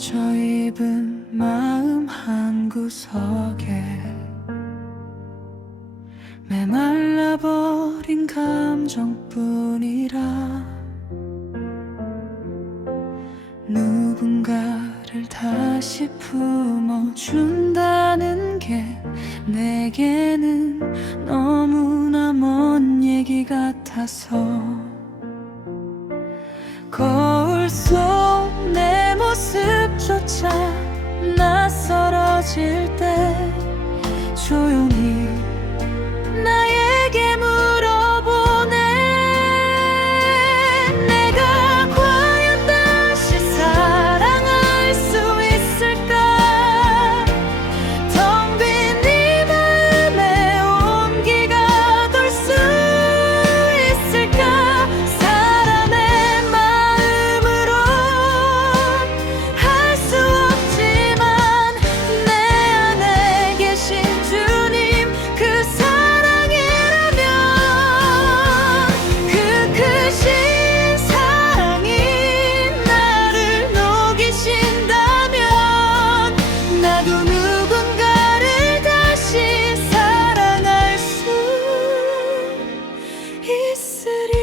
상처 입은 마음 한구석에 메말라버린 감정뿐이라 누군가를 다시 품어준다는 게 내게는 너무나 먼 얘기 같아서 거울 속 내 모습조차 낯설어질 때 조용히 나에게 물어보네. 내가 과연 다시 사랑할 수 있을까? 텅 빈 네 마음에 온기가 돌 수 있을까? 사람의 마음으론 할 수 없지만 내 안에 계신 주님 그 사랑이라면 그 크신 사랑이 나를 녹이신다면 나도 누군가를 다시 사랑할 수 있으리.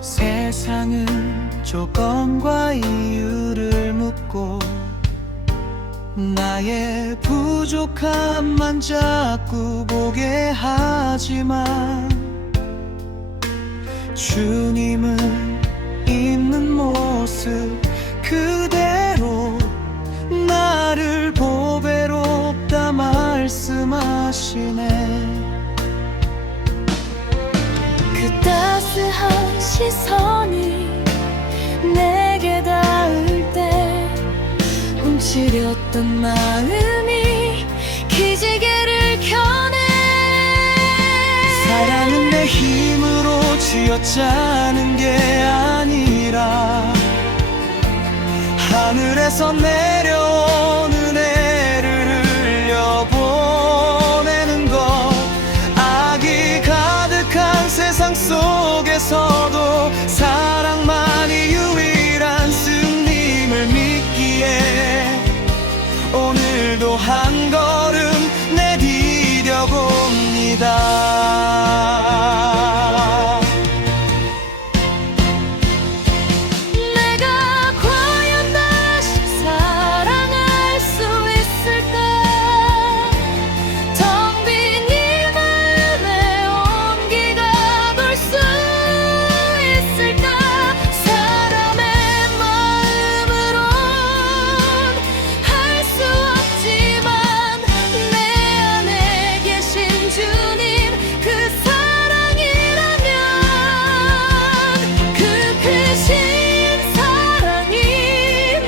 세상은 조건과 이유를 묻고 나의 부족함만 자꾸 보게 하지만 주님은 있는 모습 그대로 나를 보배롭다 말씀하시네. 그 따스한 시선이 내게 닿을 때 움츠렸던 마음이 기지개를 켜네. 사랑은 내 힘으로 쥐어짜는 게 아니라 하늘에서 내려온 은혜를 흘려보내는 것. 악이 가득한 세상 속에서도 사랑만이 유일한 승림을 믿기에 오늘도 한 걸음 내디뎌 봅니다. 내가 과연 다시 사랑할 수 있을까? 텅 빈 이 마음에 온기가 돌 수 있을까? 사람의 마음으론 할 수 없지만 내 안에 계신 주님 그 사랑이라면 그 크신 사랑이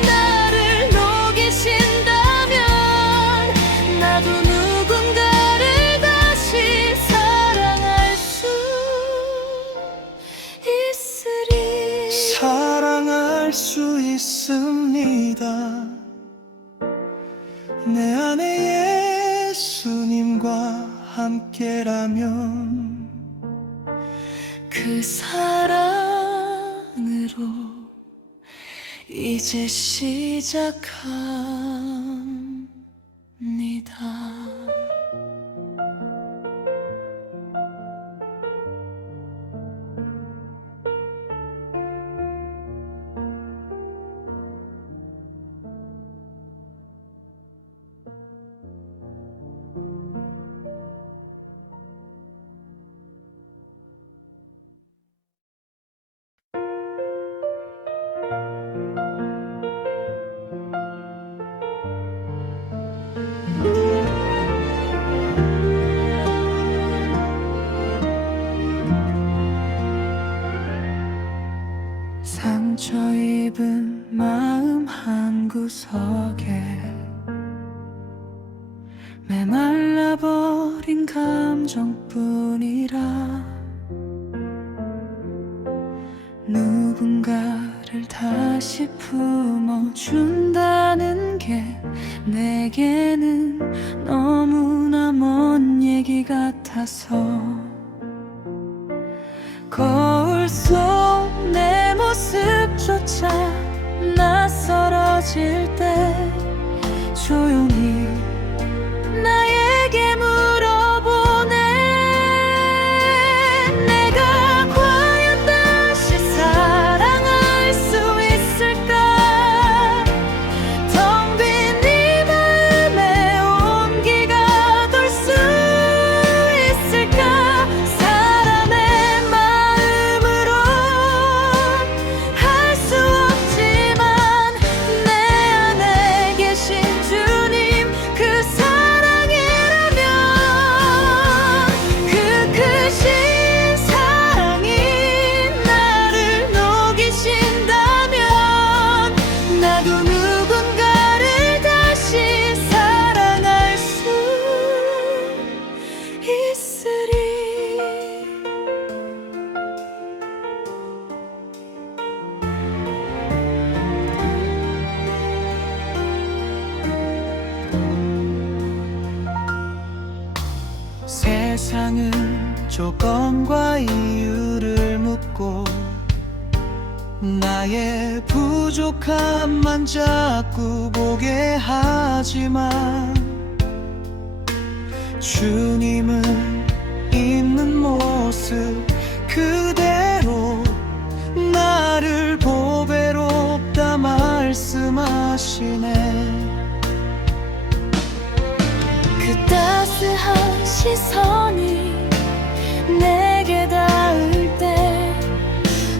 나를 녹이신다면 나도 누군가를 다시 사랑할 수 있으리. 사랑할 수 있습니다. 내 안에 예수님과 함께라면 그 사랑으로 이제 시작합니다. 상처 입은 마음 한구석에 메말라버린 감정뿐이라 누군가를 다시 품어준다는 게 게 내게는 너무나 먼 얘기 같아서 거울 속 내 모습조차 낯설어질 때 조용히 나에게 물어보네. 내가 과연 다시 사랑할 수 있을까? 텅 빈 네 마음에 온기가 돌 수 있을까? 사람의 마음으론 할 수 없지만 내 안에 계신 주님 그 사랑이라면, 그 크신 사랑이 나를 녹이신다면 나도 누군가를 다시 사랑할 수 있으리. 세상은 조건과 이유를 묻고 나의 부족함만 자꾸 보게 하지만 주님은 있는 모습 그대로 나를 보배롭다 말씀하시네. 그 따스한 시선이 내게 닿을 때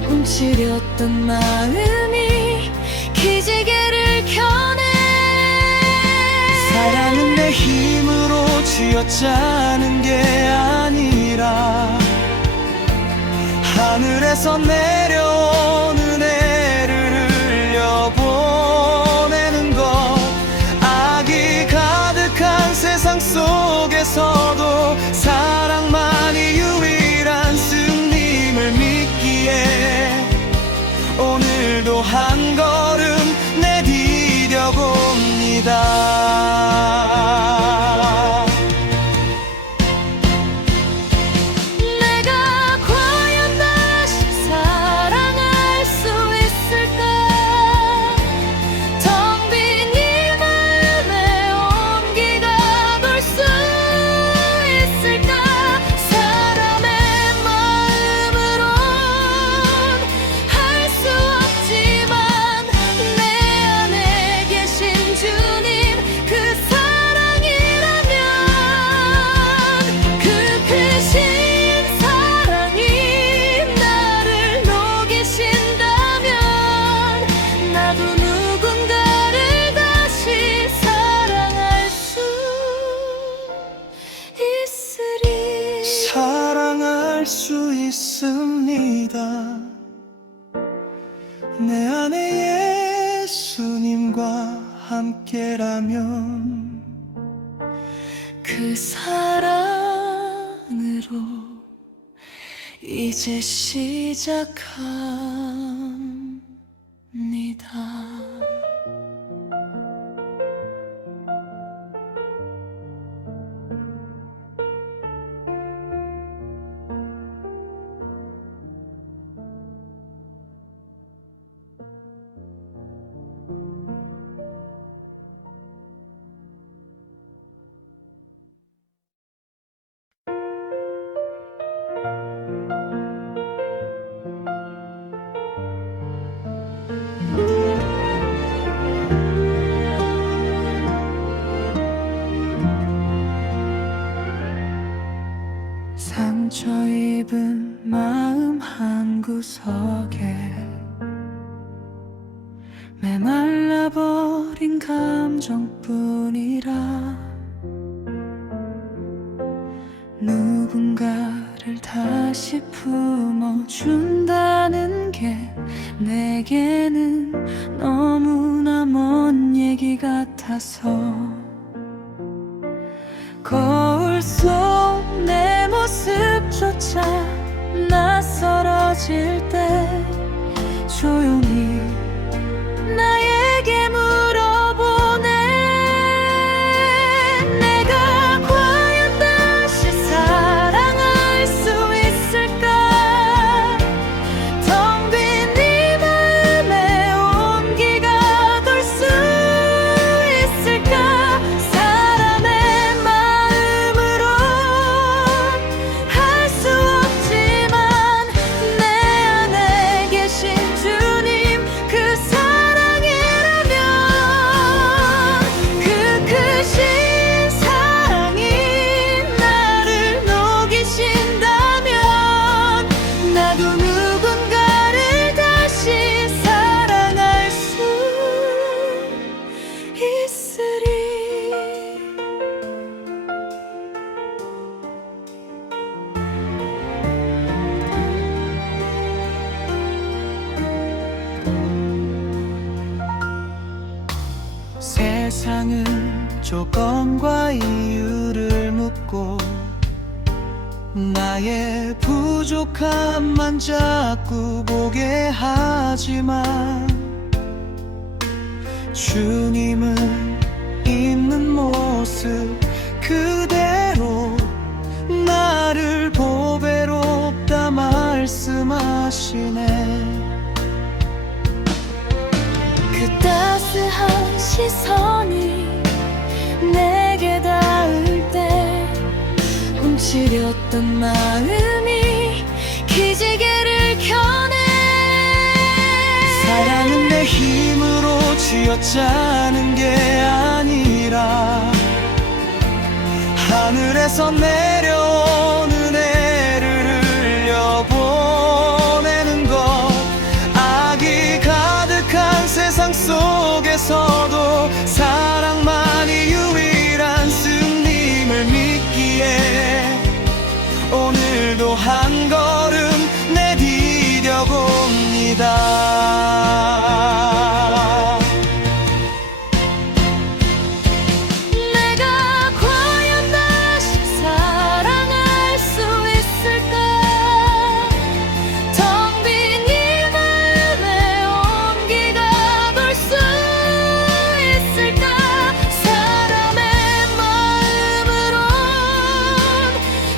움츠렸던 마음이 기지개를 켜네. 사랑은 내 힘으로 쥐어짜는 게 아니라 하늘에서 내려온 은혜를 흘려보내는 것. 악이 가득한 세상 속에서도 사랑만이 유일한 승림을 믿기에 오늘도 한 걸음 내디뎌 봅니다. 내가 과연 다시 사랑할 수 있을까? 텅 빈 이 마음에 온기가 돌 수 있을까? 사람의 마음으론 할 수 없지만 내 안에 계신 주님 그 사랑이라면, 그 크신 사랑이 나를 녹이신다면 나도 누군가를 다시 사랑할 수 있으리. 사랑할 수 있습니다. 내 안에 예수님과 함께라면 그 사랑으로 이제 시작합니다. 상처 입은 마음 한구석에 메말라버린 감정뿐이라 누군가를 다시 품어준다는 게 내게는 너무나 먼 얘기 같아서 거울 속 내 모습조차 낯설어질 때 조용히 나에게 물어보네. 있으리. 세상은 조건과 이유를 묻고 나의 부족함만 자꾸 보게 하지만 주님은 있는 모습 그대로 나를 보배롭다 말씀하시네. 그 따스한 시선이 내게 닿을 때 움츠렸던 마음이 기지개를 켜네. 사랑은 내 힘으로 쥐어짜는 게 아니라 하늘에서 내려온 은혜를 흘려보내는 것. 악이 가득한 세상 속에서도 사랑만이 유일한 승림을 믿기에 오늘도 한 걸음 내디뎌 봅니다. 내가 과연 다시 사랑할 수 있을까? 텅 빈 이 마음에 온기가 돌 수 있을까? 사람의 마음으론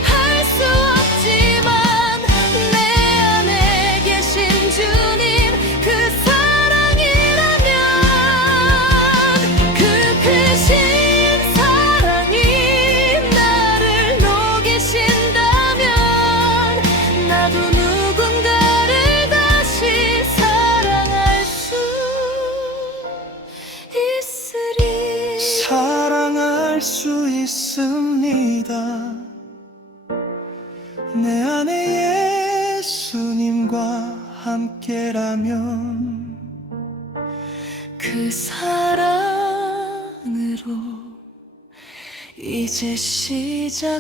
할 수 없지만 내 안에 계신 주님 그 사랑이라면, 그 크신 사랑이 나를 녹이신다면 나도 누군가를 다시 사랑할 수 있으리. 사랑할 수 있습니다. 내 안에 예수님과 함께라면 그 사랑으로 이제 시작합니다.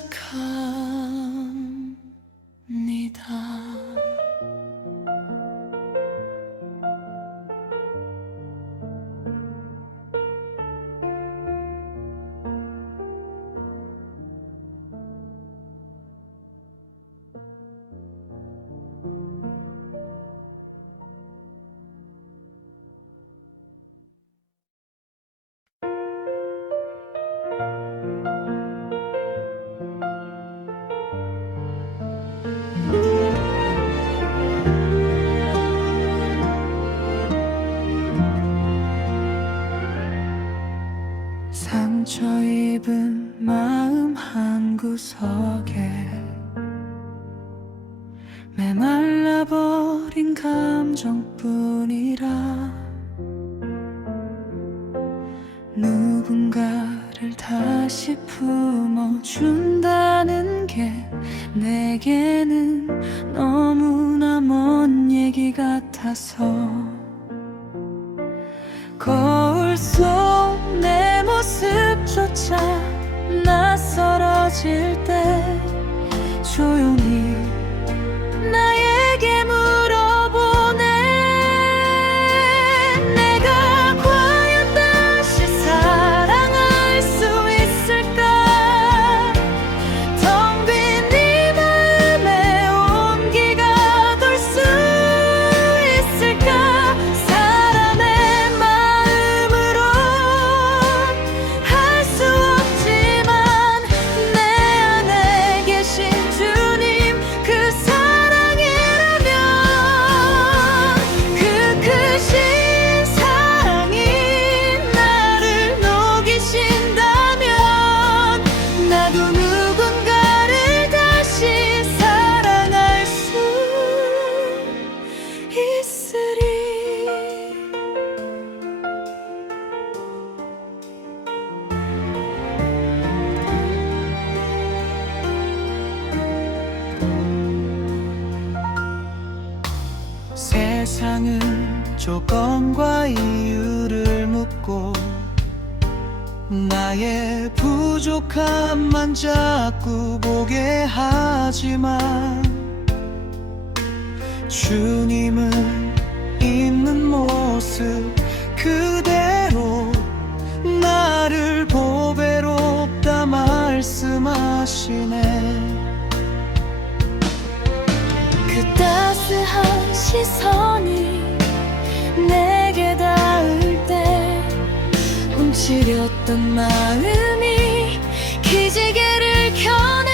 상처 입은 마음 한구석에 메말라버린 감정뿐이라 누군가를 다시 품어준다는 게 내게는 너무나 먼 얘기 같아서 거울 속 내 모습조차 낯설어질 때 조용히 나에게 물어보네. 내가 과연 다시 사랑할 수 있을까? 텅 빈 네 마음에 온기가 돌 수 있을까? 사람의 마음으론 할 수 없지만 내 안에 계신 주님 그 사랑이라면, 그 크신 사랑이 나를 녹이신다면 나도 누군가를 다시 사랑할 수 있으리. 세상은 조건과 이유를 묻고 나의 부족함만 자꾸 보게 하지만 주님은 있는 모습 그대로 나를 보배롭다 말씀하시네. 그 따스한 시선이 내게 닿을 때 움츠렸던 마음이 기지개를 켜네.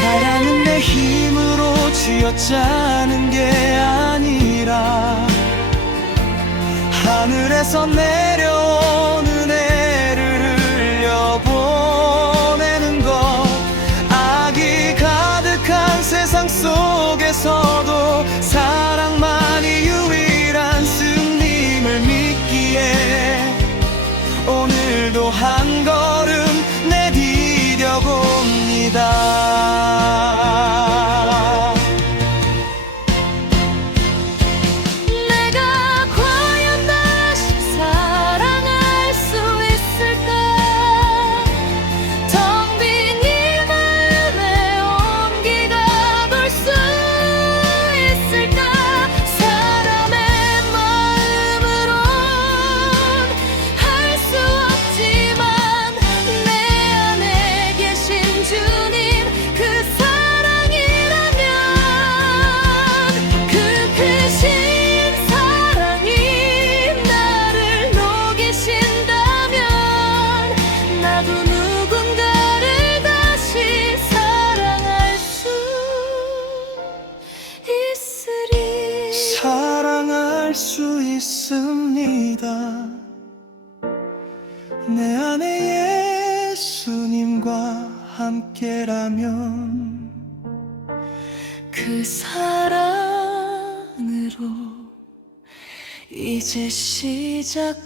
사랑은 내 힘으로 쥐어짜는 게 아니라 하늘에서 내려온 은혜를 흘려보내는 것. 악이 가득한 세상 속에서도 사랑만이 유일한 승림을 믿기에 오늘도 한 걸음 내디뎌 봅니다. 내가 과연 다시 사랑할 수 있을까? 텅 빈 이 마음에 온기가 돌 수 있을까? 사람의 마음으론 할 수 없지만 내 안에 계신 주님 그 사랑이라면, 그 크신 사랑이 나를 녹이신다면 나도 누군가를 다시 사랑할 수 있으리. 사랑할 수 있습니다. 내 안에 예수님과 함께라면 그 사랑으로 이제 시작합니다.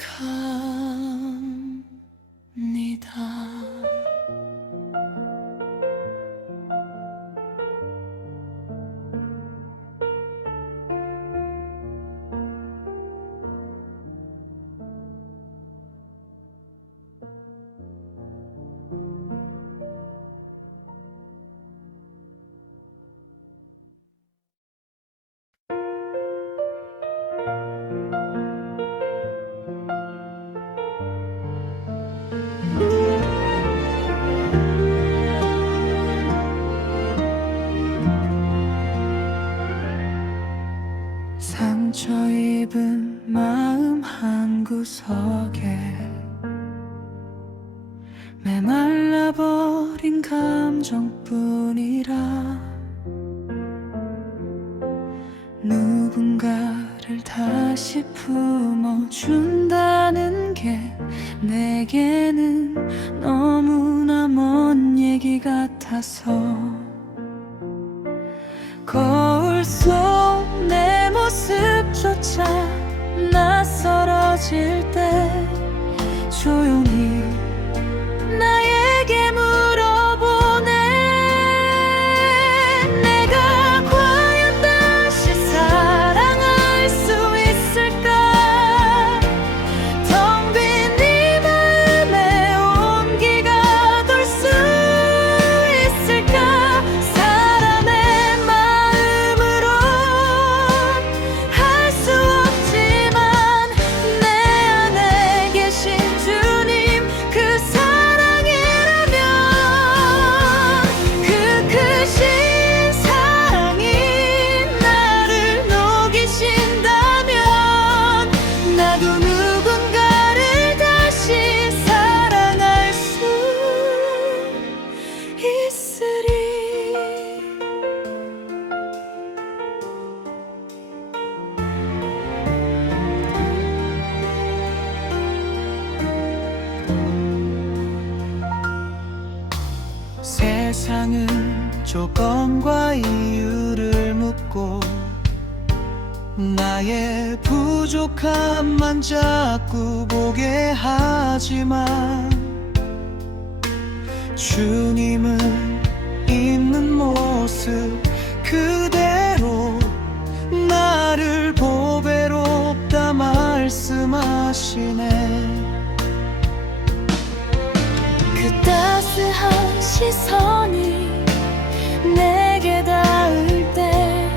상처 입은 마음 한구석에 메말라버린 감정뿐이라 누군가를 다시 품어준다는 게 내게는 너무나 먼 얘기 같아서 거울 속 내 모습조차 낯설어질 때 조용히 나에게 물어보네. 내가 과연 다시 사랑할 수 있을까? 텅 빈 이 마음에 온기가 돌 수 있을까? 사람의 마음으론 할 수 없지만 내 안에 계신 주님 그 사랑이라면, 그 크신 사랑이 나를 녹이신다면 나도 누군가를 다시 사랑할 수 있으리. 세상은 조건과 이유를 묻고 나의 부족함만 자꾸 보게 하지만 주님은 있는 모습 그대로 나를 보배롭다 말씀하시네. 시선이 내게 닿을 때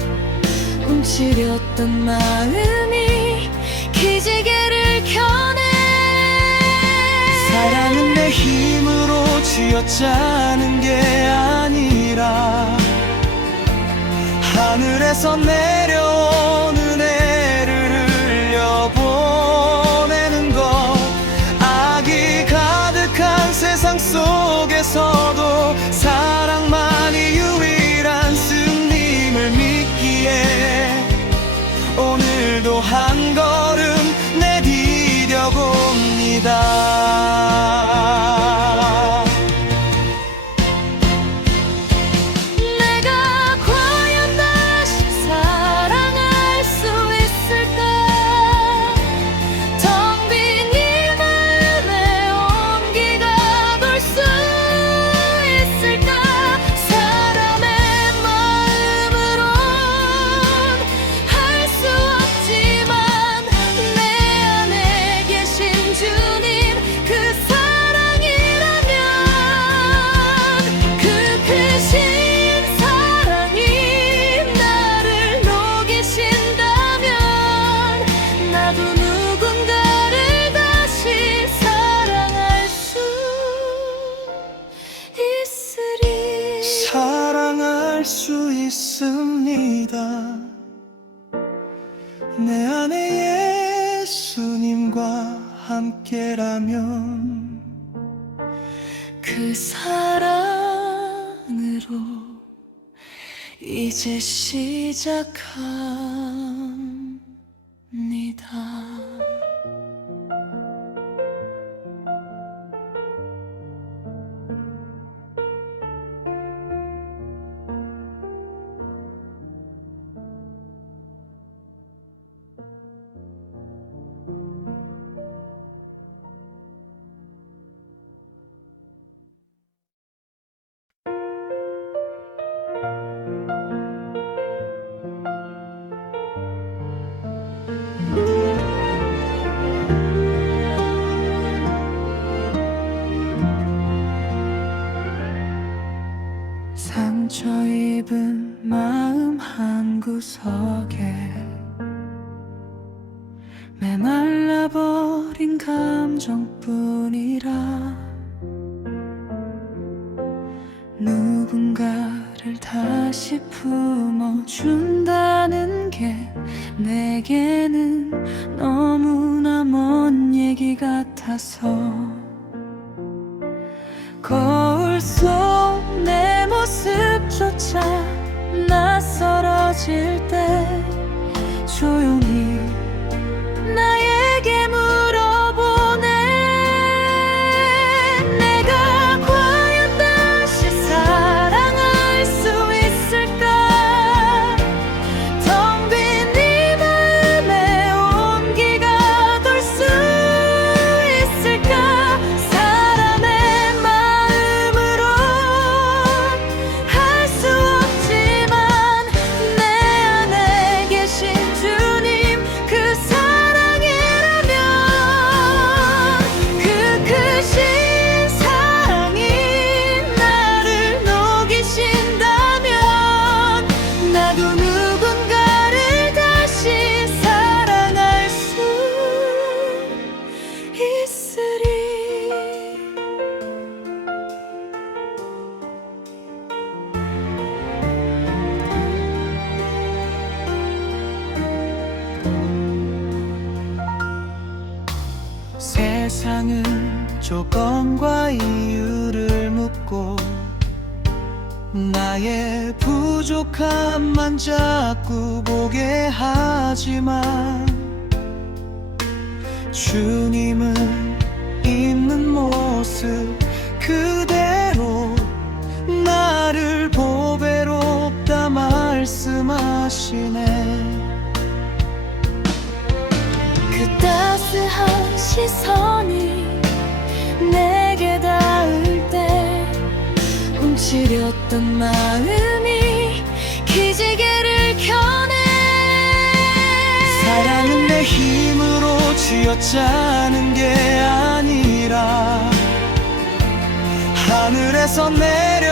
움츠렸던 마음이 기지개를 켜네. 사랑은 내 힘으로 쥐어짜는 게 아니라 하늘에서 내려오는 애를 흘려보내는 것. 악이 가득한 세상 속에서도 사랑만이 유일한 승림을 믿기에 오늘도 한 걸음 내디뎌 봅니다. 내가 과연 다시 사랑할 수 있을까? 텅 빈 이 마음에 온기가 돌 수 있을까? 사람의 마음으론 할 수 없지만 내 안에 계신 주님 그 사랑이라면, 그 크신 사랑이 나를 녹이신다면 나도 누군가를 다시 사랑할 수 있으리. 사랑할 수 있습니다. 내 안에 예수님과 함께라면 그 사랑으로 이제 시작합니다. 상처 입은 마음 한구석에 메말라버린 감정뿐이라 누군가를 다시 품어준다는 게 내게는 너무나 먼 얘기 같아서 거울 속 내 모습조차 낯설어질 때 조용히 나에게 물어보네. 내가 과연 다시 사랑할 수 있을까? 텅 빈 이 마음에 온기가 돌 수 있을까? 사람의 마음으론 할 수 없지만 내 안에 계신 주님 그 사랑이라면, 그 크신 사랑이 나를 녹이신다면 나도 누군가를 다시 사랑할 수 있으리. 세상은 조건과 이유를 묻고 나의 부족함만 자꾸 보게 하지만 주님은 있는 모습 그대로 나를 보배롭다 말씀하시네. 그 따스한 시선이 내게 닿을 때 움츠렸던 마음이 기지개를 켜네. 사랑은 내 힘으로 쥐어짜는 게 아니라 하늘에서 내려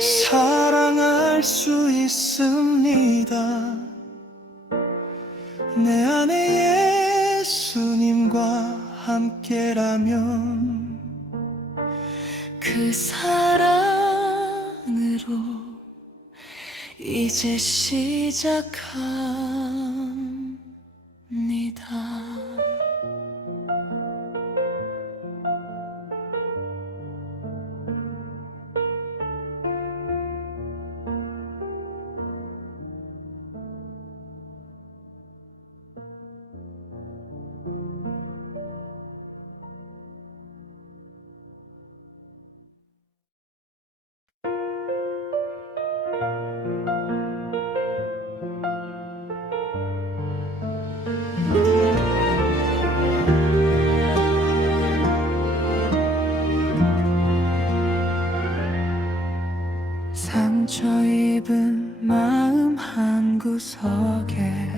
사랑할 수 있습니다. 내 안에 예수님과 함께라면 그 사랑으로 이제 시작합니다. 상처 입은 마음 한구석에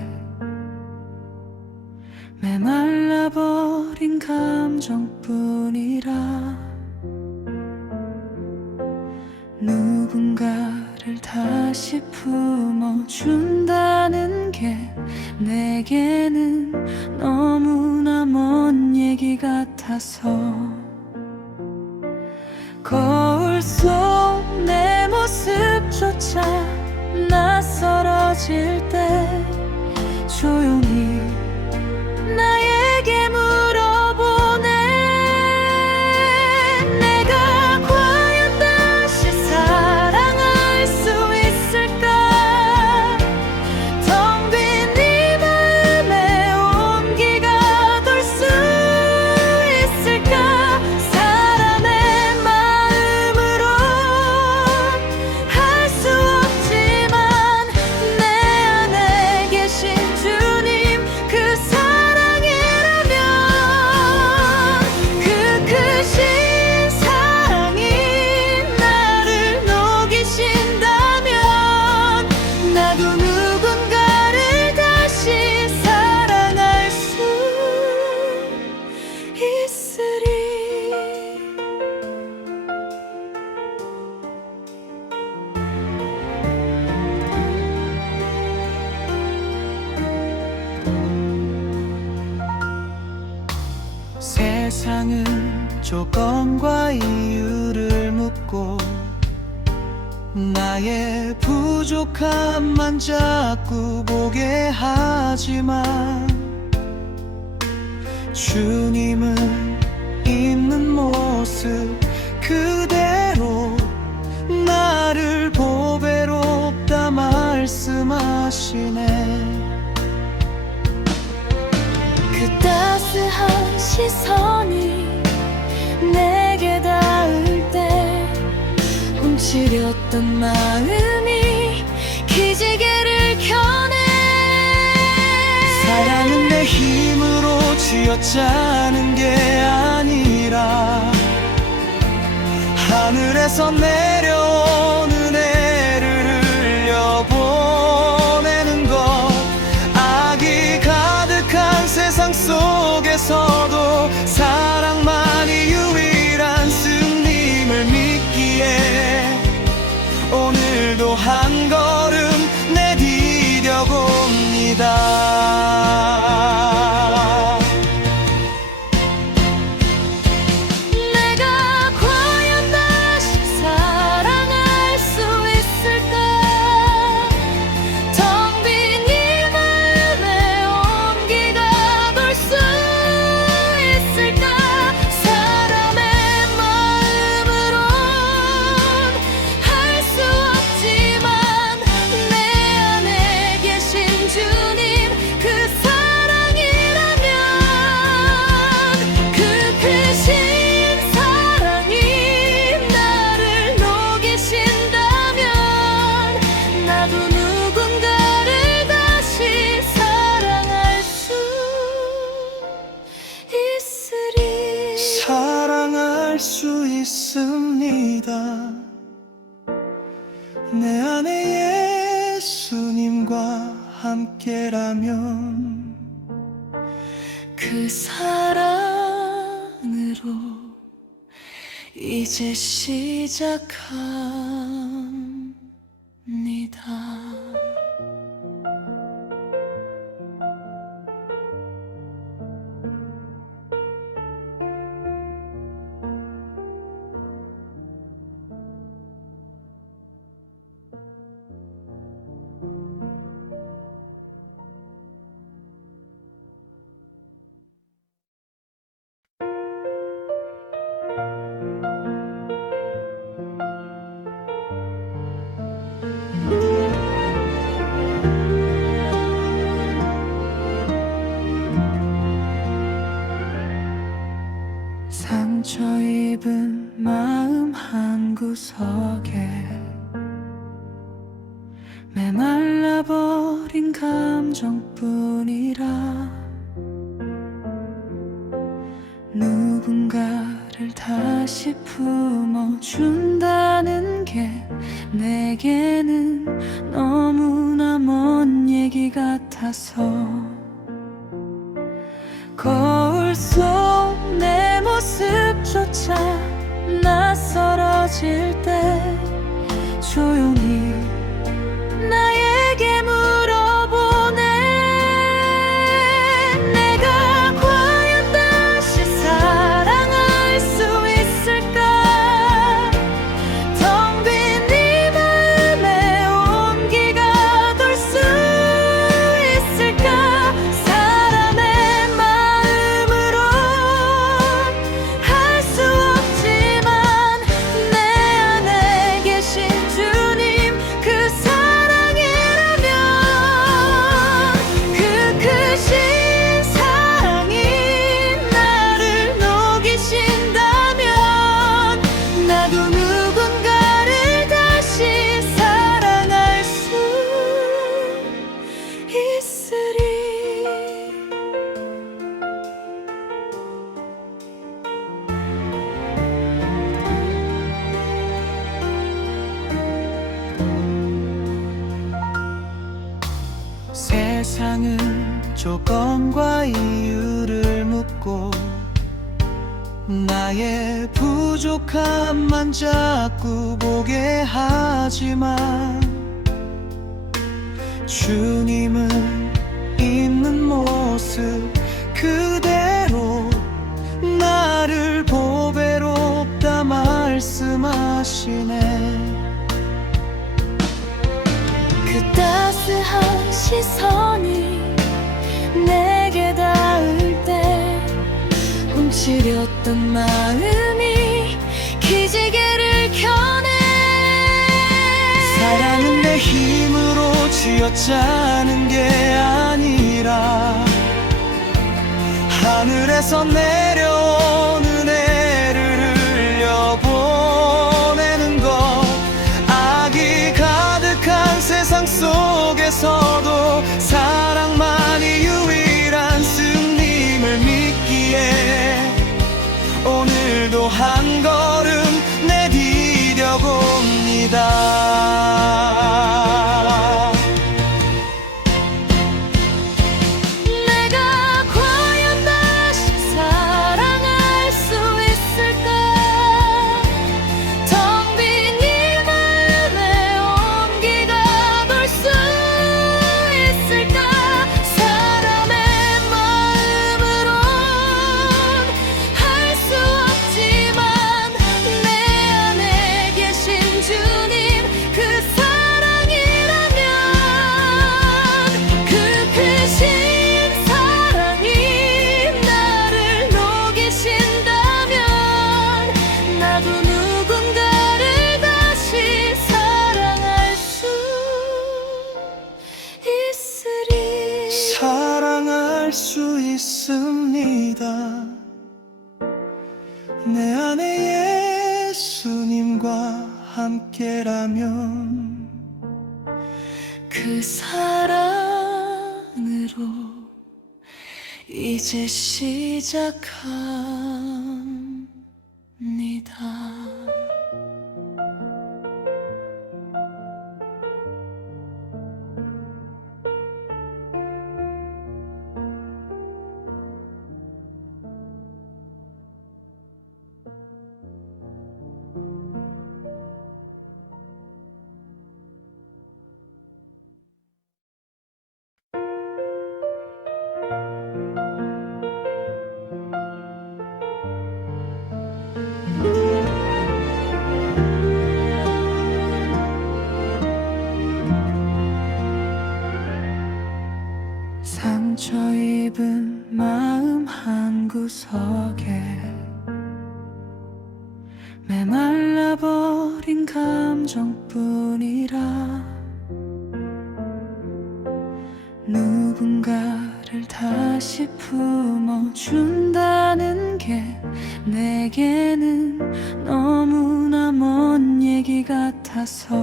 메말라버린 감정뿐이라 누군가를 다시 품어준다는 게 내게는 너무나 먼 얘기 같아서 거울 속 내 모습조차 낯설어질 때 조용히 나에게 물어보네. 내가 과연 다시 사랑할 수 있을까? 텅 빈 네 마음에 온기가 돌 수 있을까? 사람의 마음으로 할 수 없지만 내 안에 계신 주님 그 사랑이라면 그 크신 사랑이 나를 녹이신다면 나도 누군가를 다시 사랑할 수 있으리. 세상은 조건과 이유를 묻고 나의 부족함만 자꾸 보게 하지만 주님은 있는 모습 그대로 나를 보배롭다 말씀하시네. 그 따스한 시선이 내게 닿을 때 움츠렸던 마음이 기지개를 켜네. 사랑은 내 힘으로 쥐어짜는 게 아니라 하늘에서 내려온 은혜를 흘려보내는 것. 악이 가득한 세상 속에서도 사랑만이 유일한 승림을 믿기에 오늘도 한 걸음 내디뎌 봅니다. 내가 과연 다시 사랑할 수 있을까? 텅 빈 이 마음에 온기가 돌 수 있을까? 사람의 마음으론 할 수 없지만 내 안에 계신 주님 그 사랑이라면 그 크신 사랑이 나를 녹이신다면 나도 누군가를 다시 사랑할 수 있으리. 사랑할 수 있습니다. 내 안에 예수님과 함께라면 그 사랑으로 이제 시작합니다. 구석에 메말라버린 감정뿐이라 누군가를 다시 품어준다는 게 내게는 너무나 먼 얘기 같아서 거울 속 내 모습조차 낯설어질 때 조용히 나에게 물어보네. 내가 과연 다시 사랑할 수 있을까? 텅 빈 네 마음에 온기가 돌 수 있을까? 사람의 마음으론 할 수 없지만 내 안에 계신 주님 그 사랑이라면 그 크신 사랑이 나를 녹이신다면 나도 누군가를 다시 사랑할 수 있으리. 세상은 조건과 이유를 묻고 나의 부족함만 자꾸 보게 하지만 주님은 있는 모습 그대로 나를 보배롭다 말씀하시네. 그 따스한 시선이 내게 닿을 때 움츠렸던 마음이 기지개를 켜네. 사랑은 내 힘으로 쥐어짜는 게 아니라 하늘에서 내려오는 은혜를 흘려보내는 것. 악이 가득한 세상 속에서도 사랑만이 유일한 승림을 믿기에 오늘도 한 걸음 내디뎌 봅니다. 내가 과연 다시 사랑할 수 있을까? 텅 빈 이 마음에 온기가 돌 수 있을까? 사람의 마음으론 할 수 없지만 내 안에 계신 주님 그 사랑이라면 그 크신 사랑이 나를 녹이신다면 나도 누군가를 다시 사랑할 수 있으리. 사랑할 수 있습니다. 내 안에 예수님과 함께라면 그 사랑으로 이제 시작합니다. 상처 입은 마음 한 구석에 메말라버린 감정뿐이라 누군가를 다시 품어준다는 게 내게는 너무나 먼 같아서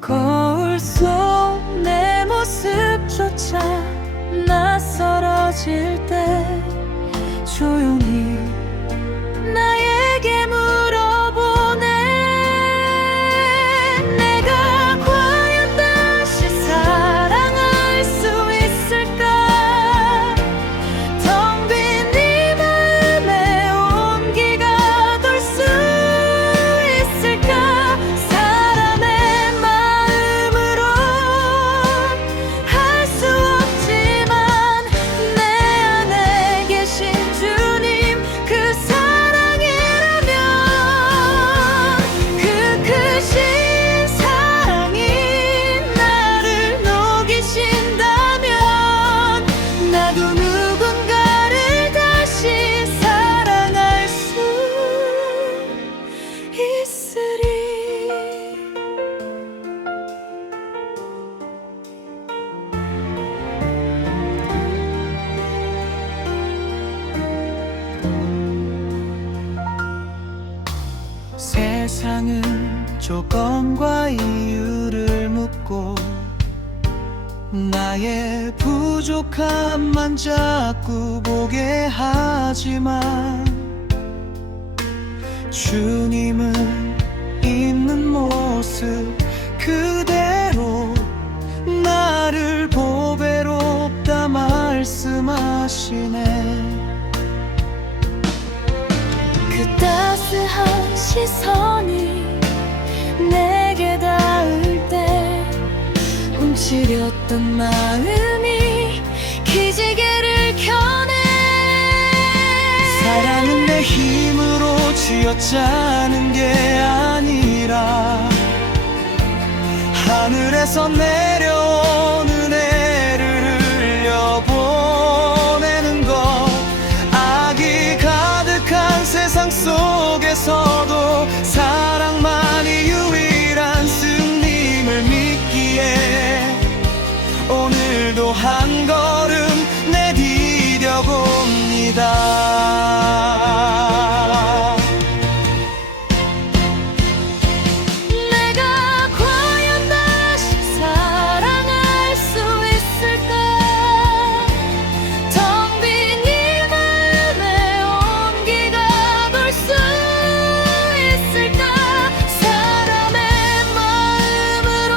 거울 속 내 모습조차 낯설어질 때 조용히 나에게 물어보네. 내가 과연 다시 사랑할 수 있을까? 텅 빈 네 마음에 온기가 돌 수 있을까? 사람의 마음으론 할 수 없지만 내 안에 계신 주님 그 사랑이라면, 그 크신 사랑이 나를 녹이신다면 나도 누군가를 다시 사랑할 수 있으리. 세상은 조건과 이유를 묻고 나의 부족함만 자꾸 보게 하지만 주님은 있는 모습 그대로 나를 보배롭다 말씀하시네. 그 따스한 시선이 내게 닿을 때 움츠렸던 마음이 기지개를 켜네. 사랑은 내 힘으로 쥐어짜는 게 아니라 하늘에서 내려온 은혜를 흘려보내는 것. 악이 가득한 세상 속에서도 사랑만이 유일한 승림을 믿기에 오늘도 한 걸음 내디뎌 봅니다. 내가 과연 다시 사랑할 수 있을까? 텅 빈 이 마음에 온기가 돌 수 있을까? 사람의 마음으론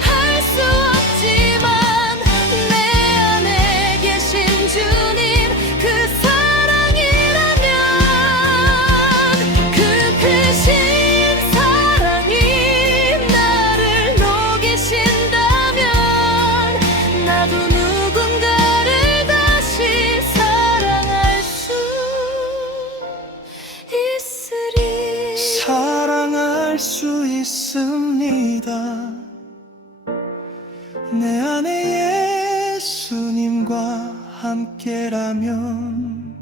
할 수 없지만 내 안에 계신 주님 그 사랑이라면, 그 크신 사랑이 나를 녹이신다면 나도 누군가를 다시 사랑할 수 있으리. 사랑할 수 있습니다. 내 안에 예수님과 함께라면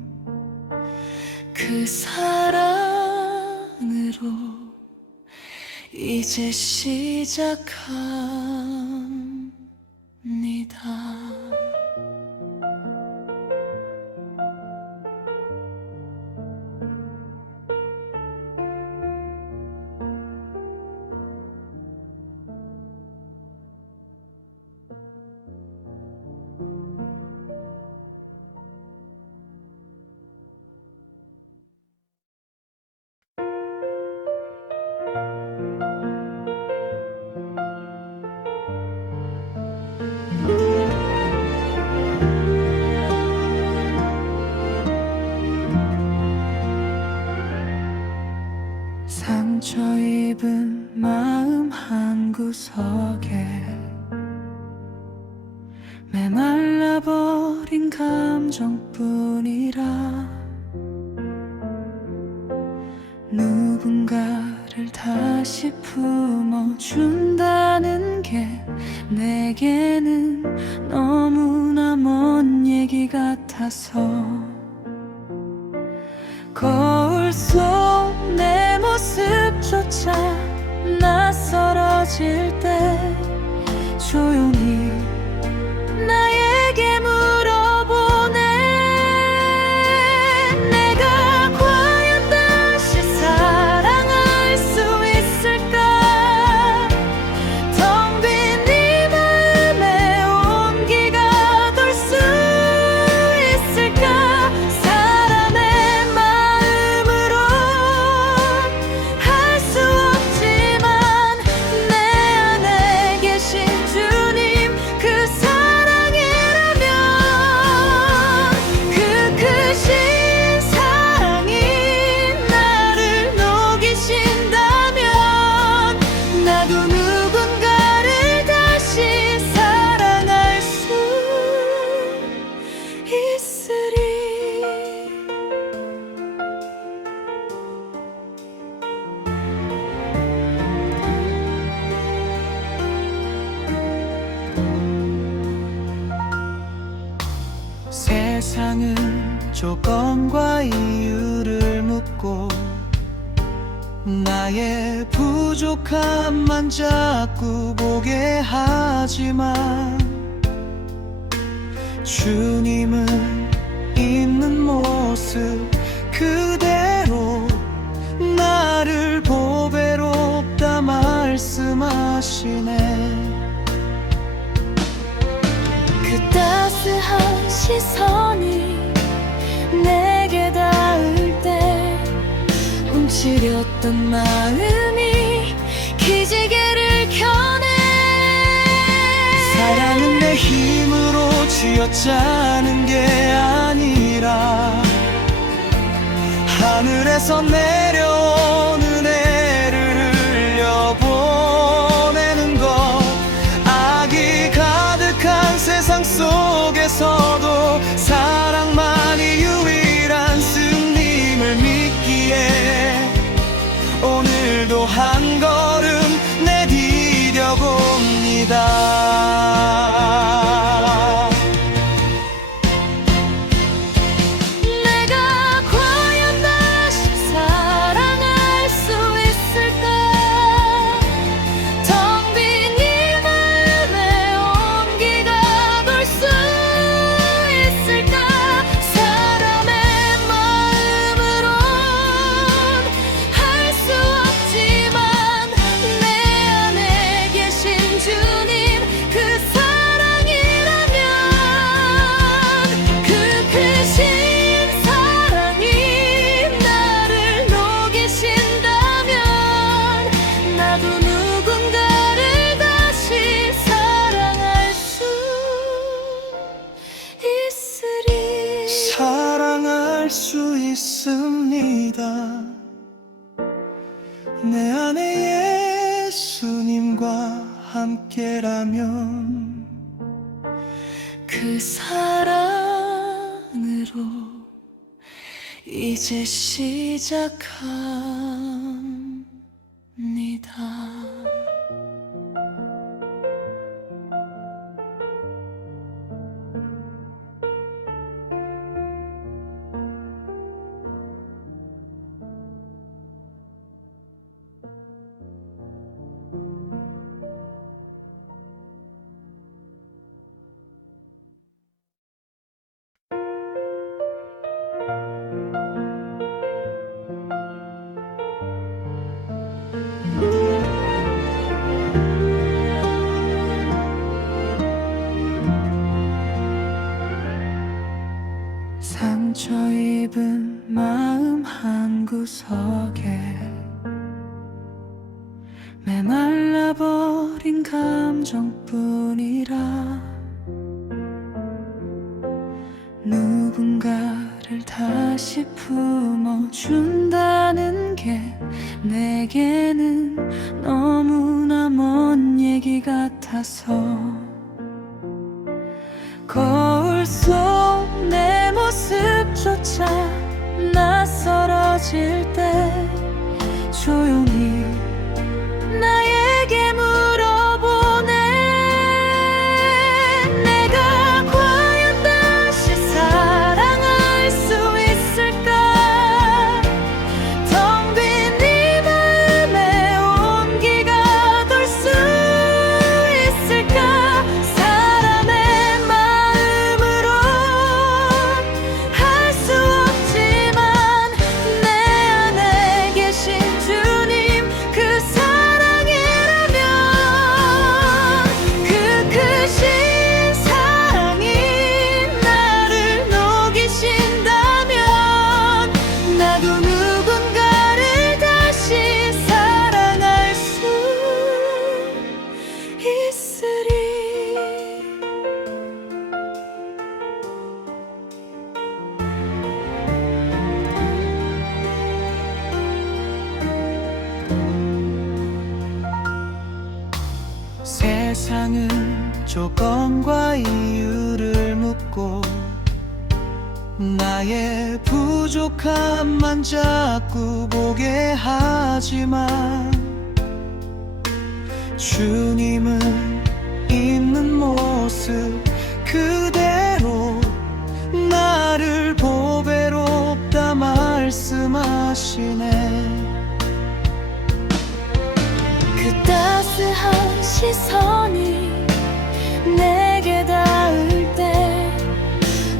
그 사랑으로 이제 시작합니다. 상처 입은 마음 한구석에 메말라버린 감정뿐이라 누군가를 다시 품어준다는 게 내게는 너무나 먼 얘기 같아서 거울 속 내 모습조차 낯설어질 때 조용히 나에게 물어보네. 내가 과연 다시 사랑 세상은 조건과 이유를 묻고 나의 부족함만 자꾸 보게 하지만 주님은 있는 모습 그대로 나를 보배롭다 말씀하시네. 그 따스한 시선이 내게 닿을 때 움츠렸던 마음이 기지개를 켜네. 사랑은 내 힘으로 쥐어짜는 게 아니라 하늘에서 내려온 은혜를 흘려보내는 것. 악이 가득한 세상 속에서도 사랑만이 유일한 승림을 믿기에 오늘도 한 걸음 내디뎌 봅니다. 내가 과연 다시 사랑할 수 있을까? 텅 빈 이 마음에 온기가 돌 수 있을까? 사람의 마음으론 할 수 없지만 내 안에 계신 주님 그 사랑이라면, 그 크신 사랑이 나를 녹이신다면 나도 누군가를 다시 사랑할 수 있으리. 사랑할 수 있습니다. 내 안에 예수님과 함께라면 그 사랑으로 이제 시작합니다. 상처 입은 마음 한구석에 메말라버린 감정뿐이라 누군가를 다시 품어준다는 게 내게는 너무나 먼 얘기 같아서 거울 속 내 모습조차 낯설어질 때 조용히 나에게 물어보네. 내가 과연 다시 사랑할 수 있을까? 텅 빈 이 마음에 온기가 돌 수 있을까? 사람의 마음으론 할 수 없지만 내 안에 계신 주님 그 사랑이라면, 그 크신 사랑이 나를 녹이신다면 나도 누군가를 다시 사랑할 수 있으리. 세상은 조건과 이유를 묻고 나의 부족함만 자꾸 보게 하지만 주님은 있는 모습 그대로 나 말씀하시네. 그 따스한 시선이 내게 닿을 때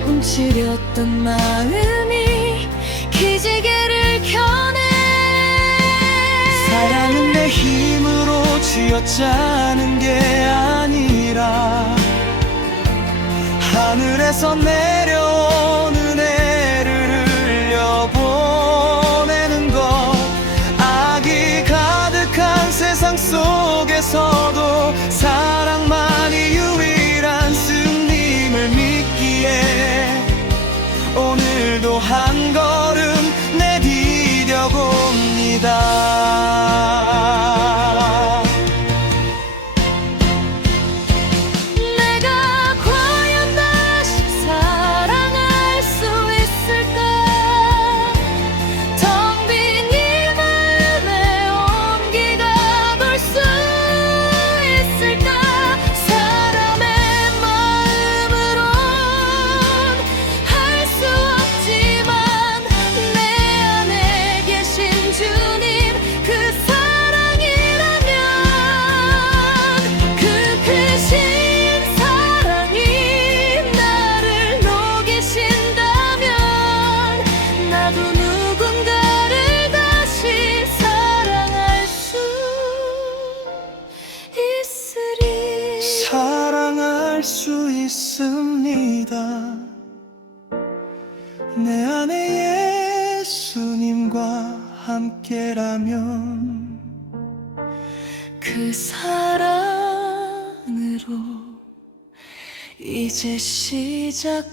움츠렸던 마음이 기지개를 켜네. 사랑은 내 힘으로 쥐어짜는 게 아니라 하늘에서 내려오는 애를 흘려보내는 것. 악이 가득한 세상 속에서도 사랑만이 유일한 스님을 믿기에 오늘도 한 걸음 내디뎌 봅니다. 내가 과연 다시 사랑할 수 있을까? 텅 빈 이 마음에 온기가 돌 수 있을까? 사람의 마음으론 할 수 없지만 내 안에 계신 주님 그 사랑이라면, 그 크신 사랑이 나를 녹이신다면 나도 누군가를 다시 사랑할 수 있으리. 사랑할 수 있습니다. 내 안에 예수님과 함께라면 그 사랑으로 이제 시작합니다.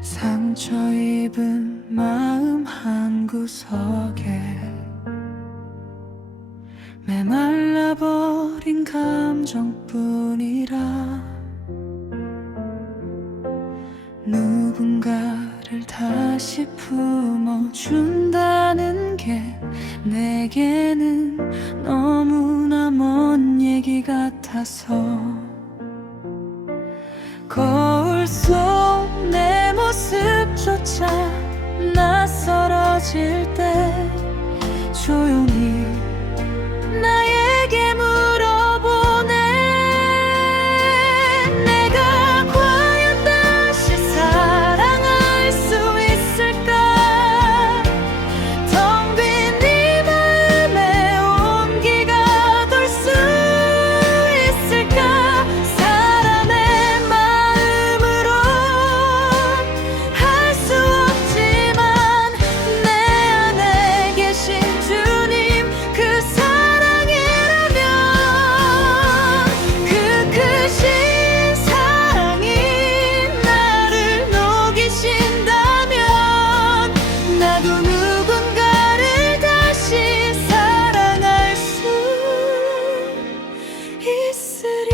상처 입은 마음 한구석에 메말라버린 감정뿐이라 누군가를 다시 품어준다는 게 내게는 너무나 먼 얘기 같아서 거울 속 내 모습조차 낯설어질 때 조용히 나에게 물어보네. 내가 과연 다시 사랑할 수 있을까? 텅 빈 네 마음에 온기가 돌 수 있을까? 사람의 마음으론 할 수 없지만 내 안에 계신 주님 그 사랑이라면, 그 크신 사랑이 나를 녹이신다면 나도 누군가를 다시 사랑할 수 있으리.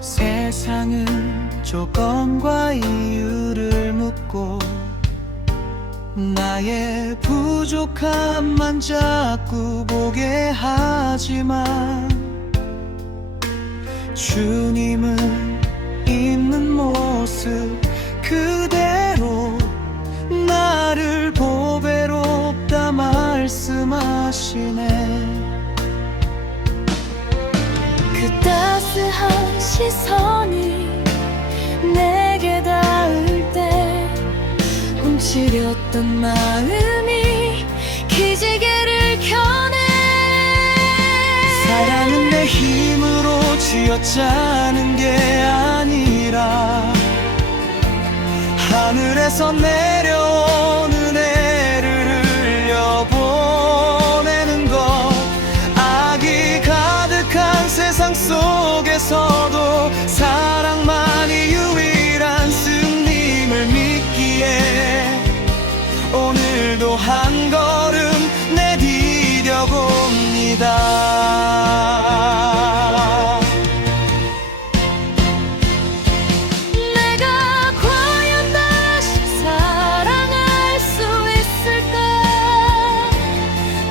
세상은 조건과 이유를 묻고 나의 부족함만 자꾸 보게 하지만 주님은 있는 모습 그대로 나를 보배롭다 말씀하시네. 그 따스한 시선이 내게 닿을 때 움츠렸던 마음이 기지개를 켜네. 사랑은 내 힘으로 쥐어 쥐어짜는 게 아니라 하늘에서 내려온 은혜를 흘려보내는 것. 악이 가득한 세상 속에서도 사랑만이 유일한 스님을 믿기에 오늘도 한 걸음 내디뎌 봅니다. 내가 과연 다시 사랑할 수 있을까?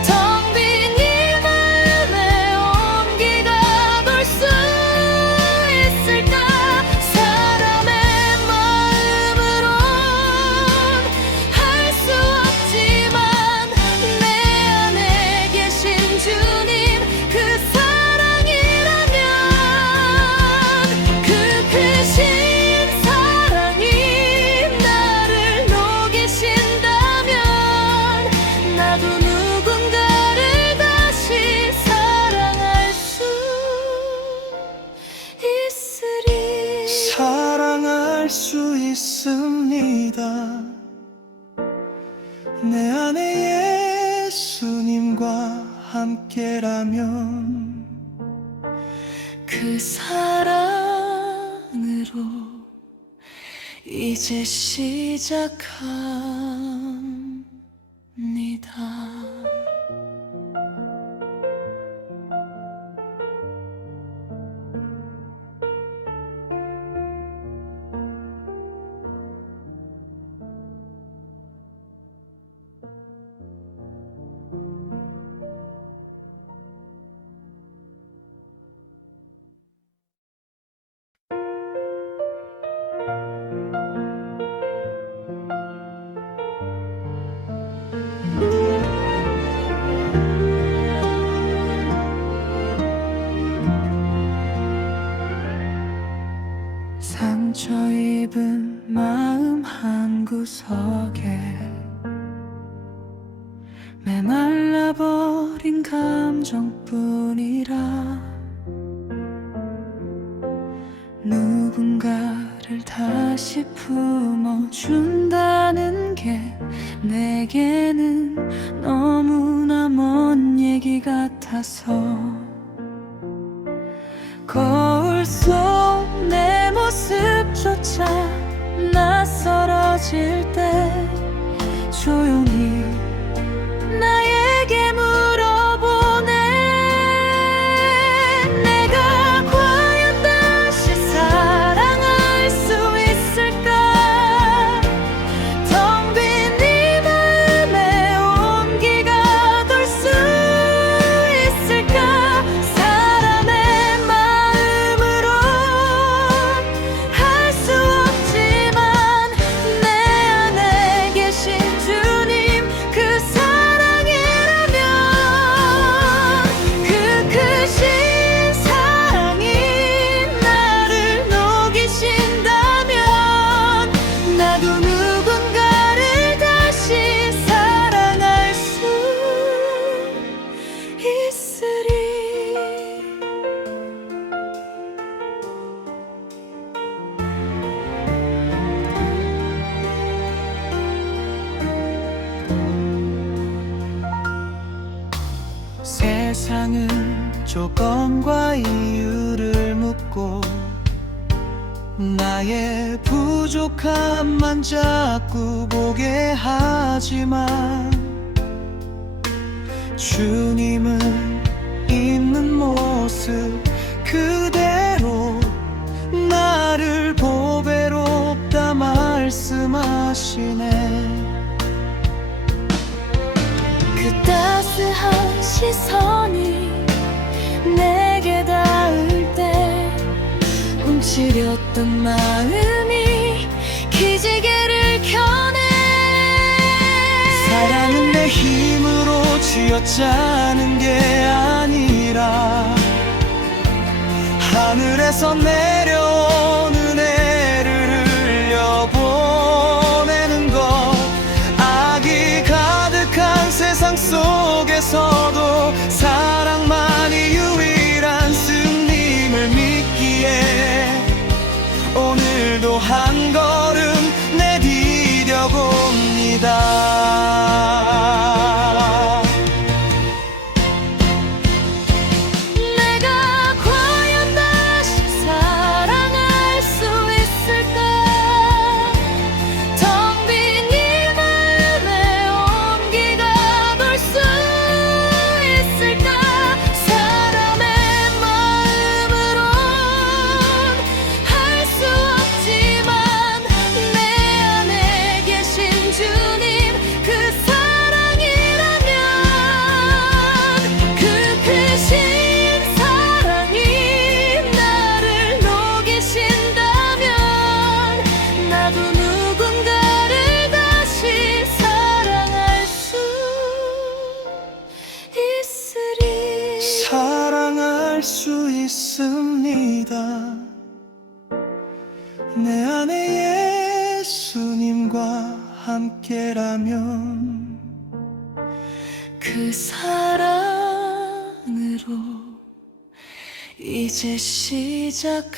텅 빈 이 마음에 온기가 돌 수 있을까? 사람의 마음으론 할 수 없지만 내 안에 계신 주님 그 사랑이라면, 그 크신 사랑이 나를 녹이신다면 나도 누군가를 다시 사랑할 수 있으리. 사랑할 수 있습니다. 내 안에 예수님과 함께라면 그 사랑으로 이제 시작합니다. 상처 입은 마음 한구석에 메말라버린 감정뿐이라 누군가를 다시 품어준다는 게 내게는 너무나 먼 얘기 같아서 거울 속 내 모습조차 낯설어질 때 조용히 나에게 물어보네. 내가 과연 다시 사랑할 수 있을까? 텅 빈 이 마음에 온기가 돌 수 있을까? 사람의 마음으론 할 수 없지만 내 안에 계신 주님 그 사랑이라면, 그 크신 사랑이 나를 녹이신다면 나도 누군가를 다시 사랑할 수 있으리. 세상은 조건과 이유를 묻고 나의 부족함만 자꾸 보게 하지만 주님은 있는 모습 그대로 나를 보배롭다 말씀하시네. 그 따스한 시선이 내게 닿을 때 움츠렸던 마음이 기지개를 켜네. 사랑은 내 힘으로 쥐어짜는 게 아니라 하늘에서 내려온 은혜를 흘려보내는 것. 악이 가득한 세상 속에서도 사랑만이 유일한 스님을 믿기 믿습니다. 내 안에 예수님과 함께라면 그 사랑으로 이제 시작한